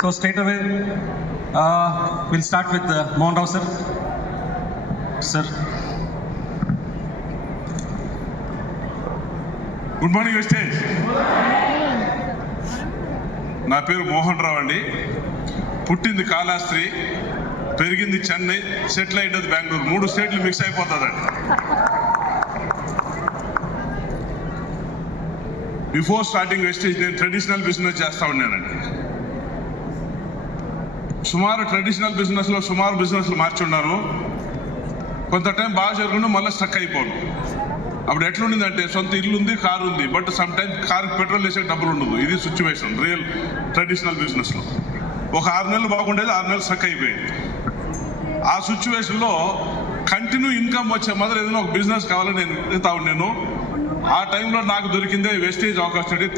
So straight away, we'll start with Mohan Rao sir. Sir. Good morning వెస్టేజ్. నా పేరు మోహన్ రావు అండి. పుట్టింది కాళహస్తి, పెరిగింది చెన్నై, సెటిల్ అయ్యేది బెంగళూరు. 3 స్టేట్లు మిక్స్ అయిపోతుందండి. బిఫోర్ స్టార్టింగ్ వెస్టేజ్ నేను ట్రెడిషనల్ బిజినెస్ చేస్తా ఉన్నానండి. సుమారు ట్రెడిషనల్ బిజినెస్లో సుమారు బిజినెస్లు మార్చున్నాను. కొంత టైం బాగా జరుగుతుంది, మళ్ళీ స్టక్ అయిపోను. అప్పుడు ఎట్లుండిందంటే సొంత ఇల్లు ఉంది, కారు ఉంది, బట్ సమ్ టైమ్ కార్కి పెట్రోల్ వేసే డబ్బులు ఉండదు. ఇది సిచ్యువేషన్ రియల్ ట్రెడిషనల్ బిజినెస్లో. ఒక 6 నెలలు బాగుండేది, 6 నెలలు స్టక్ అయిపోయింది. ఆ సిచ్యువేషన్లో కంటిన్యూ ఇన్కమ్ వచ్చే మొదలు ఏదైనా ఒక బిజినెస్ కావాలని నేను వెళ్తా ఉన్నాను. ఆ టైంలో నాకు దొరికిందే Vestige opportunity.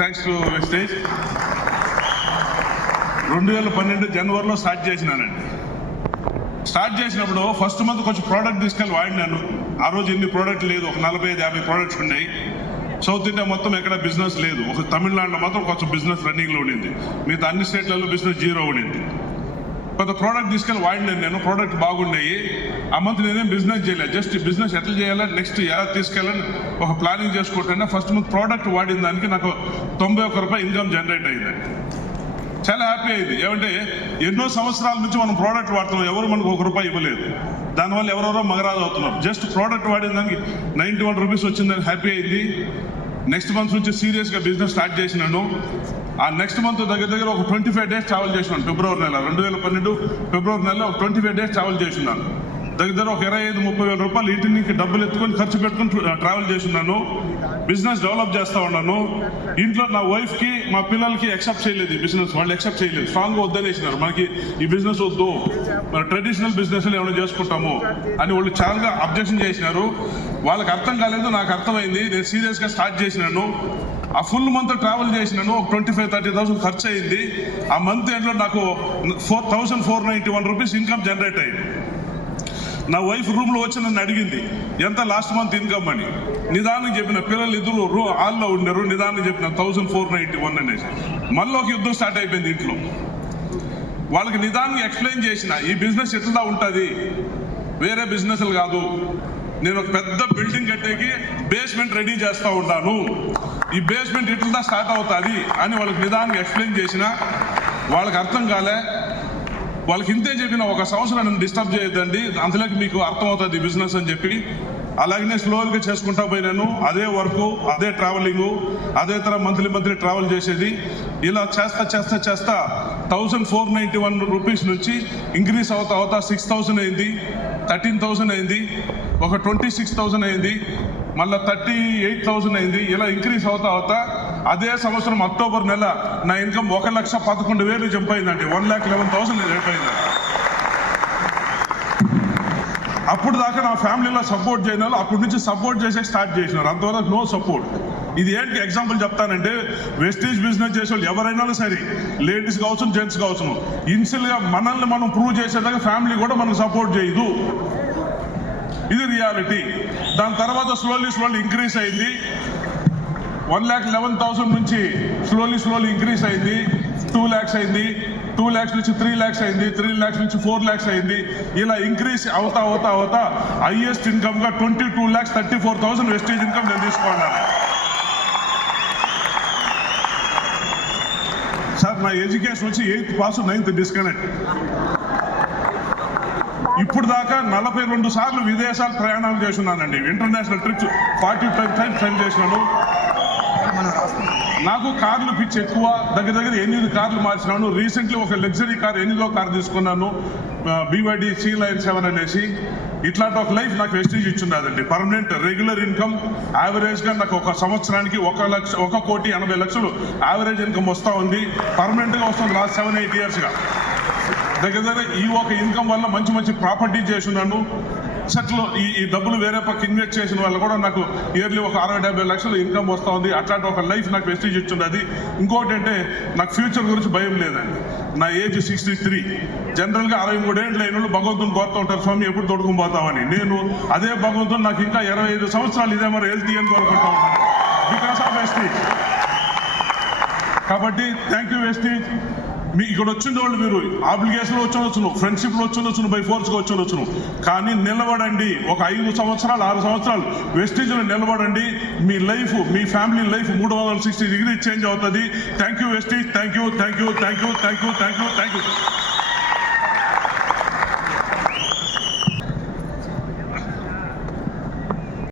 Thanks to Vestige. 2012 జనవరిలో స్టార్ట్ చేసినానండి. స్టార్ట్ చేసినప్పుడు ఫస్ట్ మంత్ కొంచెం ప్రోడక్ట్ తీసుకెళ్ళి వాడినాను. ఆ రోజు ఎన్ని ప్రోడక్ట్ లేదు, ఒక 45-50 ప్రోడక్ట్స్ ఉన్నాయి. సౌత్ ఇండియా మొత్తం ఎక్కడ బిజినెస్ లేదు. ఒక తమిళనాడులో మాత్రం కొంచెం బిజినెస్ రన్నింగ్లో ఉండింది. మిగతా అన్ని స్టేట్లలో బిజినెస్ జీరో ఉండింది. కొంత ప్రోడక్ట్ తీసుకెళ్ళి వాడినాను నేను. ప్రోడక్ట్ బాగున్నాయి. ఆ మంత్ నేనేం బిజినెస్ చేయలేదు. జస్ట్ బిజినెస్ ఎట్లా చేయాలా, నెక్స్ట్ ఎలా తీసుకెళ్ళాలని ఒక ప్లానింగ్ చేసుకుంటేనే ఫస్ట్ మంత్ ప్రోడక్ట్ వాడిన దానికి నాకు 91 రూపాయలు ఇన్కమ్ జనరేట్ అయిందండి. చాలా హ్యాపీ అయింది. ఏమంటే ఎన్నో సంవత్సరాల నుంచి మనం ప్రోడక్ట్ వాడుతున్నాం, ఎవరు మనకు 1 రూపాయి ఇవ్వలేదు. దానివల్ల ఎవరెవరో మగరాజు అవుతున్నారు. జస్ట్ ప్రోడక్ట్ వాడిన దానికి 91 రూపీస్ వచ్చిందని హ్యాపీ అయింది. నెక్స్ట్ మంత్ నుంచి సీరియస్గా బిజినెస్ స్టార్ట్ చేసినాను. ఆ నెక్స్ట్ మంత్ దగ్గర ఒక 25 డేస్ ట్రావెల్ చేసినాను. ఫిబ్రవరి నెల 2012 ఫిబ్రవరి నెలలో ఒక 25 డేస్ ట్రావెల్ చేసినాను. దగ్గర ఒక 25-30 వేల రూపాయలు ఇంటికి డబ్బులు ఎత్తుకొని ఖర్చు పెట్టుకొని ట్రావెల్ చేస్తున్నాను. బిజినెస్ డెవలప్ చేస్తూ ఉన్నాను. ఇంట్లో నా వైఫ్కి మా పిల్లలకి యాక్సెప్ట్ చేయలేదు ఈ బిజినెస్. వాళ్ళు యాక్సెప్ట్ చేయలేదు, స్ట్రాంగ్గా వద్దనేసినారు. మనకి ఈ బిజినెస్ వద్దు, ట్రెడిషనల్ బిజినెస్లో ఏమైనా చేసుకుంటాము అని వాళ్ళు చాలా అబ్జెక్షన్ చేసినారు. వాళ్ళకి అర్థం కాలేదు, నాకు అర్థమైంది. నేను సీరియస్గా స్టార్ట్ చేసినాను. ఆ ఫుల్ మంత్ ట్రావెల్ చేసినాను. ఒక 25,000-30,000 ఖర్చు అయింది. ఆ మంత్ ఎండ్లో నాకు 4,491 రూపీస్ ఇన్కమ్ జనరేట్ అయింది. నా వైఫ్ రూమ్లో వచ్చి నన్ను అడిగింది ఎంత లాస్ట్ మంత్ ఇన్కమ్ అని. నిదానం చెప్పిన, పిల్లలు ఇద్దరు హాల్లో ఉన్నారు. నిదానం చెప్పిన 1,491 అనేసి. మళ్ళీ ఒక యుద్ధం స్టార్ట్ అయిపోయింది ఇంట్లో. వాళ్ళకి నిదానం ఎక్స్ప్లెయిన్ చేసిన ఈ బిజినెస్ ఎట్లా ఉంటుంది, వేరే బిజినెస్లు కాదు. నేను ఒక పెద్ద బిల్డింగ్ కట్టేకి బేస్మెంట్ రెడీ చేస్తూ ఉంటాను. ఈ బేస్మెంట్ ఇట్లా స్టార్ట్ అవుతుంది అని వాళ్ళకి నిదానంగా ఎక్స్ప్లెయిన్ చేసిన. వాళ్ళకి అర్థం కాలే. వాళ్ళకి ఇంతే చెప్పిన, 1 సంవత్సరం నన్ను డిస్టర్బ్ చేయొద్దండి, అంతలోకి మీకు అర్థమవుతుంది బిజినెస్ అని చెప్పి. అలాగనే స్లోగా చేసుకుంటా పోయినాను. అదే వర్క్, అదే ట్రావెలింగు, అదే తర మంత్లీ ట్రావెల్ చేసేది. ఇలా చేస్తా 1,491 రూపీస్ నుంచి ఇంక్రీజ్ అవుతా 6,000 అయింది, 13,000 అయింది, ఒక 26,000 అయింది, మళ్ళీ 38,000 అయింది. ఇలా ఇంక్రీజ్ అవుతా అదే సంవత్సరం అక్టోబర్ నెల నా ఇన్కమ్ 1,11,000 జంప్ అయిందండి. 1,11,000 జంప్ అయింది. అప్పుడు దాకా నా ఫ్యామిలీలో సపోర్ట్ చేయని వాళ్ళు అప్పటి నుంచి సపోర్ట్ చేసే స్టార్ట్ చేసినారు. అంతవరకు నో సపోర్ట్. ఇది ఏంటి ఎగ్జాంపుల్ చెప్తానంటే, వెస్టేజ్ బిజినెస్ చేసే వాళ్ళు ఎవరైనా సరే, లేడీస్ కావచ్చు, జెంట్స్ కావచ్చు, ఇన్సిల్గా మనల్ని మనం ప్రూవ్ చేసేదాకా ఫ్యామిలీ కూడా మనకు సపోర్ట్ చేయదు. ఇది రియాలిటీ. దాని తర్వాత స్లోలీ ఇంక్రీజ్ అయింది. 1,11,000 నుంచి స్లోలీ ఇంక్రీజ్ అయింది. 2 lakhs అయింది, 2 lakhs నుంచి 3 lakhs అయింది, 3 lakhs నుంచి 4 lakhs అయింది. ఇలా ఇంక్రీజ్ అవుతా హైయెస్ట్ ఇన్కమ్గా 22,34,000 వెస్టేజ్ ఇన్కమ్ నేను తీసుకున్నాను. సార్ నా ఎడ్యుకేషన్ వచ్చి 8th పాస్, 9th డిస్కనెక్ట్. ఇప్పుడు దాకా 42 సార్లు విదేశాలు ప్రయాణాలు చేస్తున్నానండి. ఇంటర్నేషనల్ ట్రిప్స్ 45 టైమ్స్ ట్రైన్ చేసినాను. నాకు కార్లు పిచ్చి ఎక్కువ. దగ్గర 8 కార్లు మార్చినాను. రీసెంట్లీ ఒక లగ్జరీ కార్, 8వ కార్ తీసుకున్నాను, BYD C-Line 7 అనేసి. ఇట్లాంటి ఒక లైఫ్ నాకు వెస్టేజ్ ఇచ్చిందండి. పర్మనెంట్ రెగ్యులర్ ఇన్కమ్ యావరేజ్గా నాకు ఒక సంవత్సరానికి 1,80,00,000 యావరేజ్ ఇన్కమ్ వస్తూ ఉంది. పర్మనెంట్గా వస్తుంది లాస్ట్ 7-8 ఇయర్స్గా. దగ్గర ఈ ఒక ఇన్కమ్ వల్ల మంచి ప్రాపర్టీ చేస్తున్నాను. సెట్లో ఈ డబ్బులు వేరే పక్క ఇన్వెస్ట్ చేసిన వాళ్ళు కూడా నాకు ఇయర్లీ ఒక 60-70 లక్షలు ఇన్కమ్ వస్తూ ఉంది. అట్లాంటి ఒక లైఫ్ నాకు వెస్టేజ్ ఇచ్చింది. ఇంకోటి అంటే నాకు ఫ్యూచర్ గురించి భయం లేదండి. నా ఏజ్ 63. జనరల్గా 63 ఏళ్ళు అయిన వాళ్ళు భగవంతుని కోరుతూ ఉంటారు, స్వామి ఎప్పుడు తొడుకుని పోతామని. నేను అదే భగవంతుని నాకు ఇంకా 25 సంవత్సరాలు ఇదే మరి హెల్తీ అని కోరుకుంటూ ఉంటాను, బికాస్ ఆఫ్ వెస్టేజ్. కాబట్టి థ్యాంక్ యూ వెస్టేజ్. మీ ఇక్కడ వచ్చిన వాళ్ళు మీరు ఆబ్లిగేషన్లో వచ్చును, ఫ్రెండ్షిప్లో వచ్చును, బై ఫోర్స్గా వచ్చును. కానీ నిలబడండి, ఒక 5 సంవత్సరాలు 6 సంవత్సరాలు వెస్టీజ్లో నిలబడండి. మీ లైఫ్, మీ ఫ్యామిలీ లైఫ్ 360 డిగ్రీ చేంజ్ అవుతుంది. Thank you Vestige, thank you.